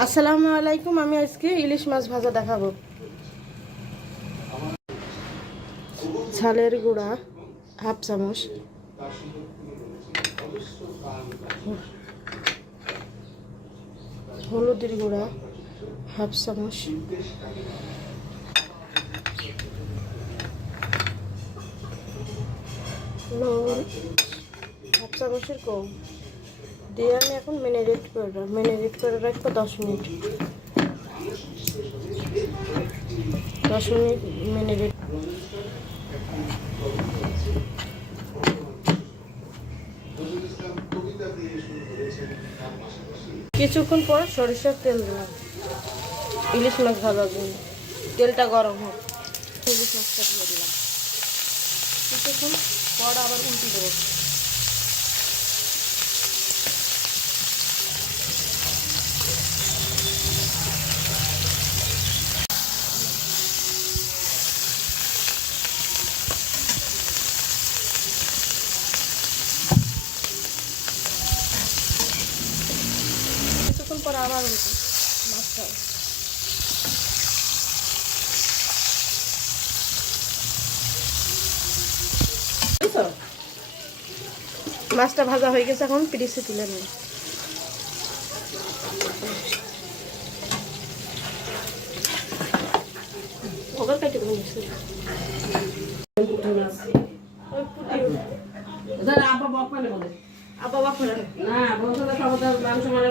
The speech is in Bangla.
আসসালামু আলাইকুম। আমি আজকে ইলিশ মাছ ভাজা দেখাবো। ঝালের গুঁড়া হাফ চামচ, হলুদের গুঁড়া হাফ চামচ, লবণ হাফ চামচের কম দিয়ে আমি এখন ম্যারিনেট করে রাখবো 10 মিনিট। 10 minute marinate. কিছুক্ষণ পর সরিষার তেল দিলাম ইলিশ মাছ ভাজার জন্য। তেলটা গরম হোক, ইলিশ মাছটা দিয়ে দিলাম। কিছুক্ষণ পর আবার উল্টি দেবো। কিছুক্ষণ পর আবার উল্টি মাছটা। মাছটা ভাজা হয়ে গেছে, এখন পিরিচে তুলে নিই। ওভার কাটে কোন কিছু আব্বা বক মানে বলে আব্বা বক মানে না বলছো তো খবরদার মাংস মানে